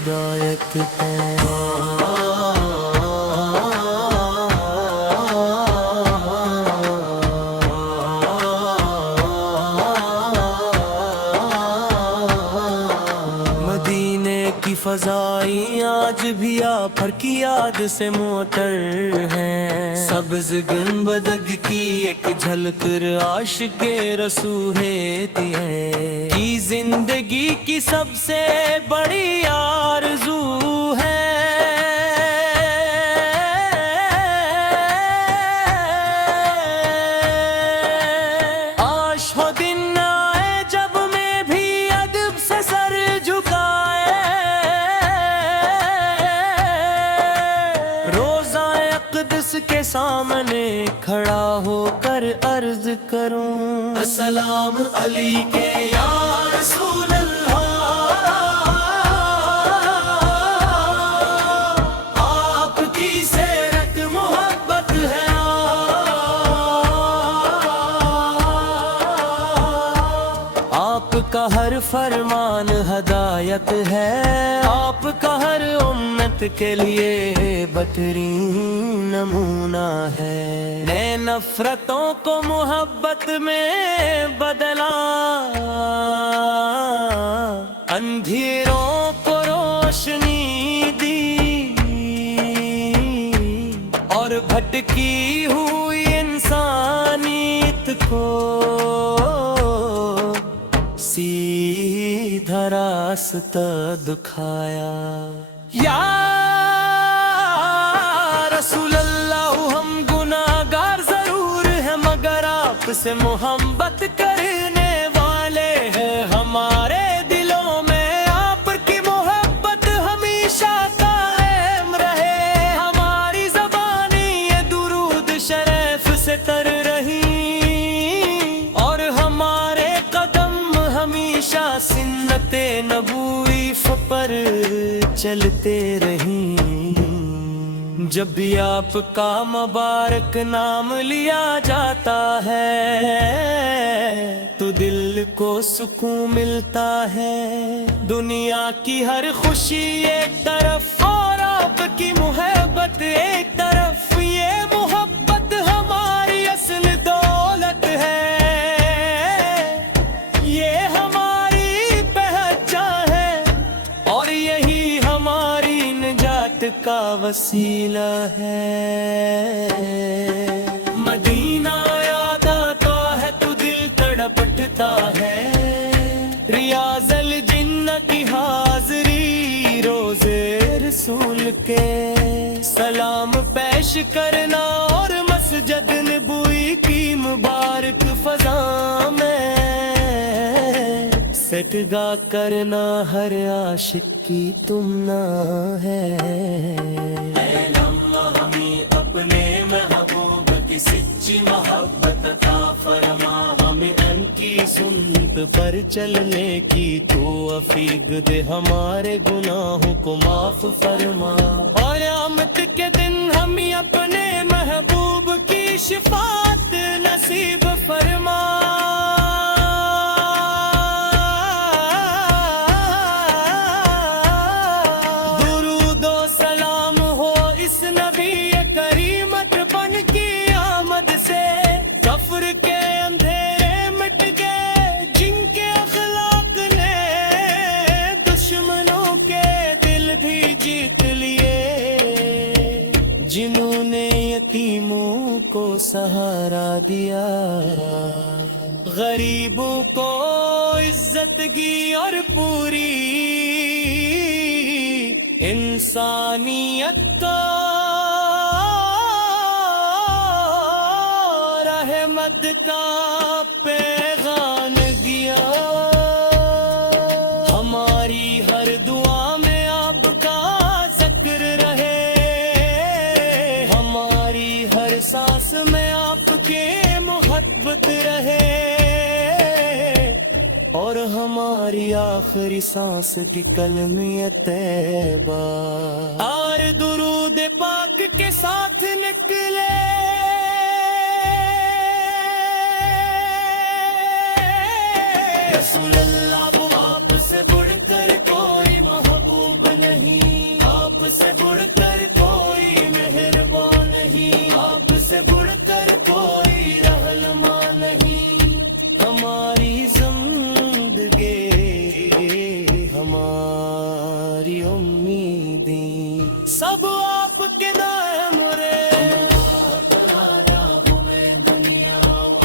ہدایت ہے۔ مدینے کی فضائیں آج بھی آپ کی یاد سے معطر ہیں، سبز گنبد کی ایک جھلک عاشق رسول ہے، کی زندگی کی سب سے بڑی آرزو ہے۔ آش ہو دن آئے جب میں بھی ادب سے سر جھکائے، روزہ اقدس کے سامنے کھڑا ہو کر عرض کروں، السلام علیک یا رسول اللہ، آپ کی سیرت محبت ہے، آپ کا ہر فرمان ہدایت ہے، آپ کا ہر امت کے لیے بہترین نمونہ ہے، نئے نفرتوں کو محبت میں بدلا، اندھیروں کو روشنی دی، اور بھٹکی ہوئی انسانیت کو سیدھا راستہ دکھایا۔ یا رسول اللہ، ہم گناہگار ضرور ہیں مگر آپ سے محبت کرنے والے ہیں، ہمارے دلوں میں آپ کی محبت ہمیشہ قائم رہے، ہماری زبانی یہ درود شریف سے تر رہی، اور ہمارے قدم ہمیشہ سنت نبوی پر چلتے رہیں، جب بھی آپ کا مبارک نام لیا جاتا ہے تو دل کو سکون ملتا ہے، دنیا کی ہر خوشی ایک طرف اور آپ کی محبت ایک طرف، یہ محبت ہماری اصل دولت ہے، یہ ہماری پہچان ہے، اور یہی ہماری نجات کا وسیلہ ہے۔ مدینہ یاد آتا ہے تو دل تڑپتا ہے، ریاض الجنہ کی حاضری روزے رسول کے، سلام پیش کرنا اور مسجد نبوی کی مبارک فضا میں سجدہ کرنا ہر عاشق کی تمنا ہے۔ اے لمحہ ہمیں اپنے محبوب کی سچی محبت عطا فرما، ہمیں ان کی سنت پر چلنے کی توفیق دے، ہمارے گناہوں کو معاف فرما، اور قیامت کے دن ہمیں اپنے محبوب کی شفاعت نصیب فرما۔ جنہوں نے یتیموں کو سہارا دیا، غریبوں کو عزت کی اور پوری انسانیت کا رحمت کا پیغام دیا، ہماری ہر دعا میں آپ کا ذکر رہے، ہماری ہر سانس میں آپ کے محبت رہے، اور ہماری آخری سانس کی کلمہ طیبہ اور درود پاک کے ساتھ نکلے۔ رسول اللہ، آپ سے بڑھ کر کوئی محبوب نہیں۔ آپ سے بڑھ کر کوئی مہربان نہیں، آپ سے بڑھ کر کوئی رہنما نہیں، ہماری زندگی ہماری امیدیں سب آپ کے نام رے، دنیا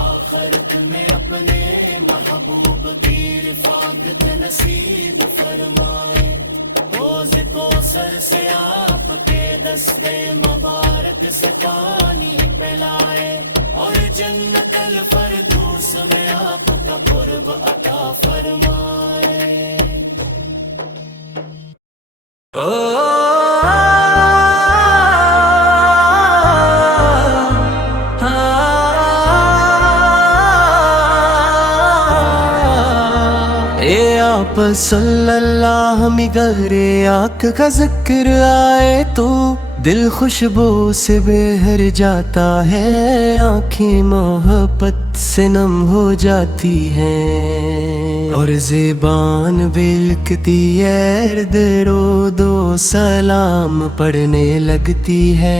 آخرت میں اپنے محبوب کی رفاقت نصیب فرمائے، حوض کوثر سے آپ کے دستے مبارک سے پانی پلائے، اور جنت الفردوس میں آپ کا قرب عطا فرمائے۔ اے آپ صلی اللہ ہمیں گہرے آنکھ کا ذکر آئے تو دل خوشبو سے بہر جاتا ہے، آنکھیں محبت سے نم ہو جاتی ہیں، اور زبان بلکتی ہے درود و سلام پڑھنے لگتی ہے۔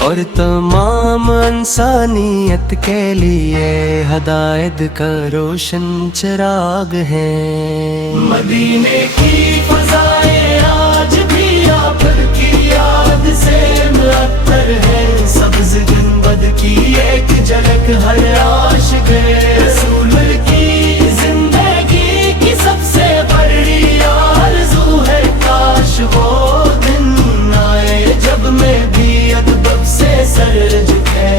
اور تمام انسانیت کے لیے ہدایت کا روشن چراغ ہیں، مدینے کی فضائیں آج بھی آپ کی یاد سے معطر ہے، سبز گنبد کی ایک جھلک ہر عاشق رسول کی زندگی کی سب سے بڑی آرزو ہے، کاش وہ دن آئے جب میں بھی ادب سے سر جھکے،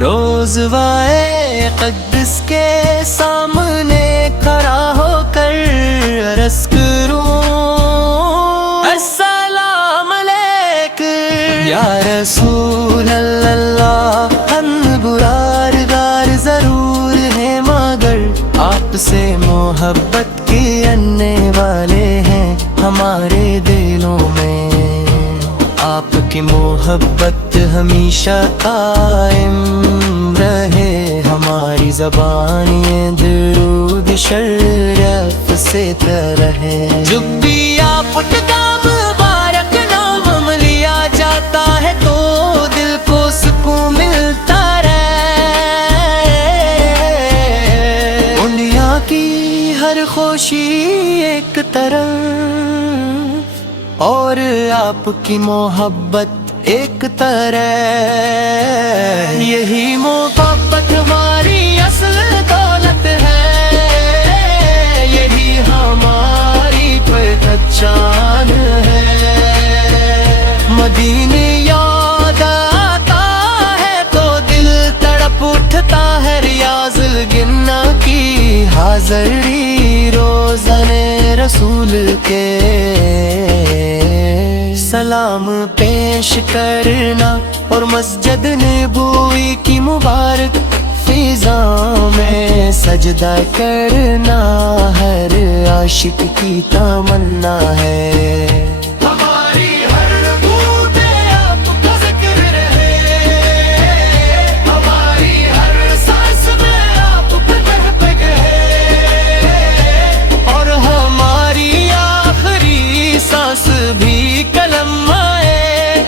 روضہ قدس کے سامنے کھڑا ہو کر عرض کروں السلام علیکم یا رسول اللہ، ہم برارگار ضرور ہیں مگر آپ سے محبت کرنے والے ہیں، ہمارے دلوں میں آپ کی محبت ہمیشہ قائم رہے، ہماری زبان یہ درود شرف سے رہے، جب بھی آپ کا مبارک نام لیا جاتا ہے تو دل کو سکون ملتا رہے، انڈیا کی ہر خوشی ایک طرف اور آپ کی محبت ایک طرح، یہی محبت ہماری اصل دولت ہے، یہی ہماری پہچان ہے، مدینے یاد آتا ہے تو دل تڑپ اٹھتا ہے، ریاض الجنہ کی حاضری روزن رسول کے سلام پیش کرنا، اور مسجد نبوی کی مبارک فضا میں سجدہ کرنا ہر عاشق کی تمنا ہے، ہماری ہر بو میں آپ کا ذکر رہے، ہماری ہر سانس میں آپ پہ مہک ہے، اور ہماری آخری سانس بھی کلمہ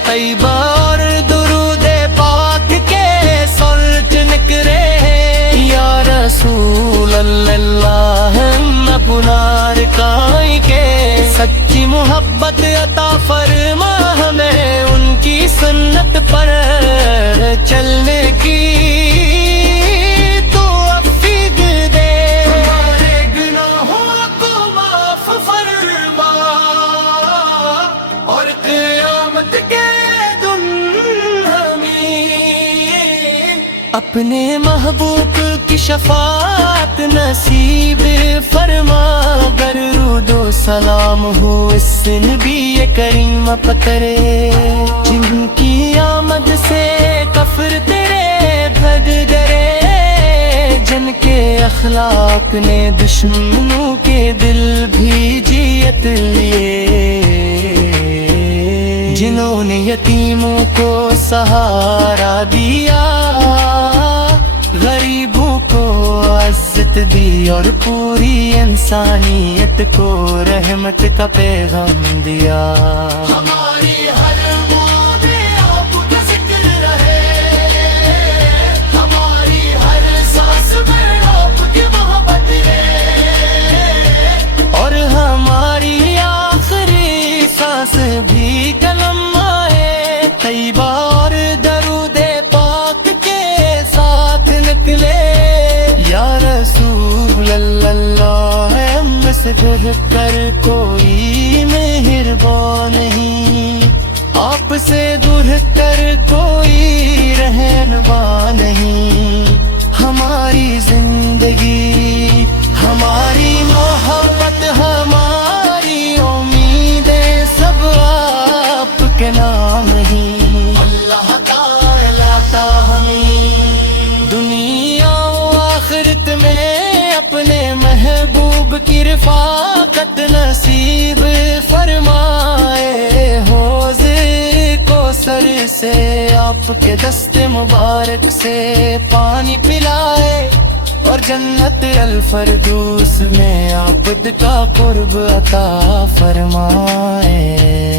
طیبہ اور درود پاک کے سلٹ نکرے، یا رسول اللہ ہم اپنار کائیں کے، سچی محبت عطا فرما ہمیں ان کی سنت پر چلنے کی، تو افید دے ہمارے گناہوں کو معاف فرما، اور قیامت کے دن ہمیں اپنے محبوب کی شفاعت نصیب فرما، درود و سلام ہو اس نبی کریم پترے، جن کی آمد سے کفر تیرے بھگ گرے، جن کے اخلاق نے دشمنوں کے دل بھی جیت لیے، جنہوں نے یتیموں کو سہارا دیا، غریبوں کو عزت دی، اور پوری انسانیت کو رحمت کا پیغام دیا۔ ہماری ہر موت آپ کا ذکر رہے، ہماری ہر سانس میں آپ کی محبت ہے، اور ہماری آخری سانس بھی کلمہ طیبہ اور درود پاک کے ساتھ نکلے۔ یا رسول اللہ، ہم سے بڑھ کر کوئی مہربان نہیں، آپ سے دور کر کوئی رہنما نہیں۔ ہماری زندگی، ہماری محبت، ہماری امیدیں سب آپ کے نام ہی۔ اللہ تعالیٰ تا ہمیں دنیا و آخرت میں اپنے محبوب کی رفاقت نصیب فرمائے، حوض کوثر سے آپ کے دست مبارک سے پانی پلائے، اور جنت الفردوس میں عبد کا قرب عطا فرمائے۔